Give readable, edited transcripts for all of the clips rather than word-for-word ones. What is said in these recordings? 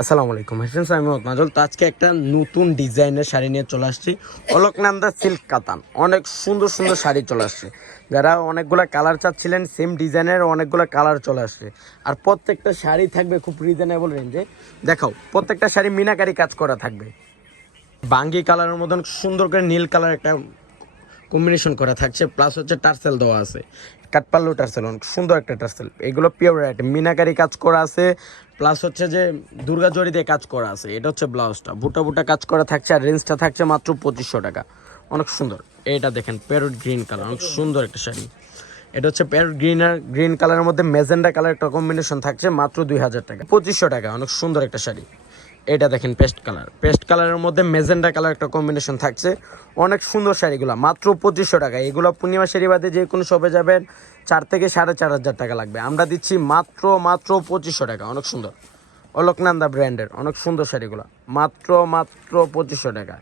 আসসালামু আলাইকুম ফ্রেন্ডস, আমি নাজল। তো আজকে একটা নতুন ডিজাইনের শাড়ি নিয়ে চলে আসছি। অলকনন্দা সিল্ক কাতান, অনেক সুন্দর সুন্দর শাড়ি চলে আসছে। যারা অনেকগুলো কালার চাচ্ছিলেন, সেম ডিজাইনের অনেকগুলো কালার চলে আসছে। আর প্রত্যেকটা শাড়ি থাকবে খুব রিজনেবল রেঞ্জে। দেখাও, প্রত্যেকটা শাড়ি মিনাকারি কাজ করা থাকবে। বাঙ্গি কালারের মতন সুন্দর করে নীল কালার একটা কম্বিনেশন করা থাকছে, প্লাস হচ্ছে টার্সেল দেওয়া আছে, কাঠপাল্লু টার্সেল, অনেক সুন্দর একটা টার্সেল। এগুলো পিওর রেড মিনাকারি কাজ করা আছে, প্লাস হচ্ছে যে দুর্গা জড়ি দিয়ে কাজ করা আছে। এটা হচ্ছে ব্লাউজটা, বুটা বুটা কাজ করা থাকছে, আর রেঞ্জটা থাকছে মাত্র 2500 টাকা। অনেক সুন্দর। এইটা দেখেন, প্যারট গ্রিন কালার, অনেক সুন্দর একটা শাড়ি। এটা হচ্ছে প্যারট গ্রিন আর গ্রিন কালারের মধ্যে ম্যাজেন্ডা কালার একটা কম্বিনেশন থাকছে, মাত্র 2000 টাকা, 2500 টাকা। অনেক সুন্দর একটা শাড়ি। এটা দেখেন পেস্ট কালারের মধ্যে মেজেন্ডা কালার একটা কম্বিনেশন থাকছে, অনেক সুন্দর শাড়িগুলো, মাত্র 2500 টাকা। এগুলো পূর্ণিমা শাড়ি বাদে যে কোনো শপে যাবেন 4 থেকে 4500 টাকা লাগবে, আমরা দিচ্ছি মাত্র 2500 টাকা। অনেক সুন্দর, অলকনন্দা ব্র্যান্ডের অনেক সুন্দর শাড়িগুলো, মাত্র 2500 টাকা।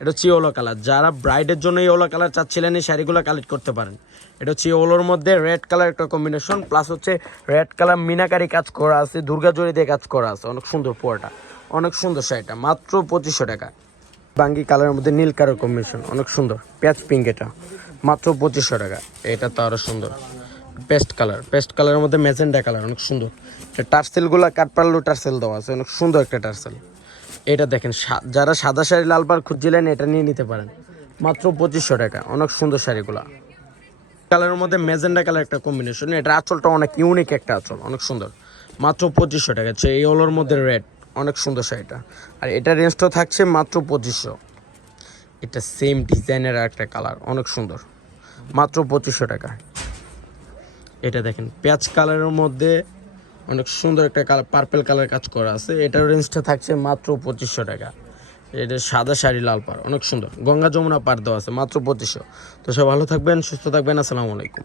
এটা হচ্ছে ইয়েলো কালার। যারা ব্রাইডের জন্য ইয়েলো কালার চাচ্ছিলেন, এই শাড়িগুলো কালেক্ট করতে পারেন। এটা হচ্ছে ইয়েলোর মধ্যে রেড কালার একটা কম্বিনেশন, প্লাস হচ্ছে রেড কালার মিনাকারি কাজ করা আছে, দুর্গা জড়ি দিয়ে কাজ করা আছে, অনেক সুন্দর পোয়াটা, অনেক সুন্দর শাড়িটা, মাত্র 2500 টাকা। বাঙ্গি কালারের মধ্যে নীল কালার কম্বিনেশন, অনেক সুন্দর পেঁয়াজ পিঙ্ক, এটা মাত্র 2500 টাকা। এটা তো আরও সুন্দর, পেস্ট কালারের মধ্যে ম্যাজেন্ডা কালার, অনেক সুন্দর। এটা টার্সেলগুলো কাঠপাল্লু টার্সেল দেওয়া আছে, অনেক সুন্দর একটা টার্সেল। এটা দেখেন, যারা সাদা শাড়ি লাল পাড় খুঁজছিলেন, এটা নিয়ে নিতে পারেন, মাত্র 2500 টাকা। অনেক সুন্দর শাড়িগুলা, কালারের মধ্যে ম্যাজেন্ডা কালার একটা কম্বিনেশন। এটা আঁচলটা অনেক ইউনিক একটা আঁচল, অনেক সুন্দর, মাত্র 2500 টাকা। এই ওলোর মধ্যে রেড, অনেক সুন্দর শাড়িটা। আর এটা রেঞ্জটা থাকছে মাত্র 2500। এটা সেম ডিজাইনের একটা কালার, অনেক সুন্দর, মাত্র 2500 টাকা। এটা দেখেন, পেঁয়াজ কালারের মধ্যে অনেক সুন্দর একটা কালার, পার্পেল কালার কাজ করা আছে। এটার রেঞ্জটা থাকছে মাত্র 2500 টাকা। এটা সাদা শাড়ি লাল পাড়, অনেক সুন্দর, গঙ্গা যমুনা পাড় দেওয়া আছে, মাত্র 2500। তো সব ভালো থাকবেন, সুস্থ থাকবেন, আসসালামু আলাইকুম।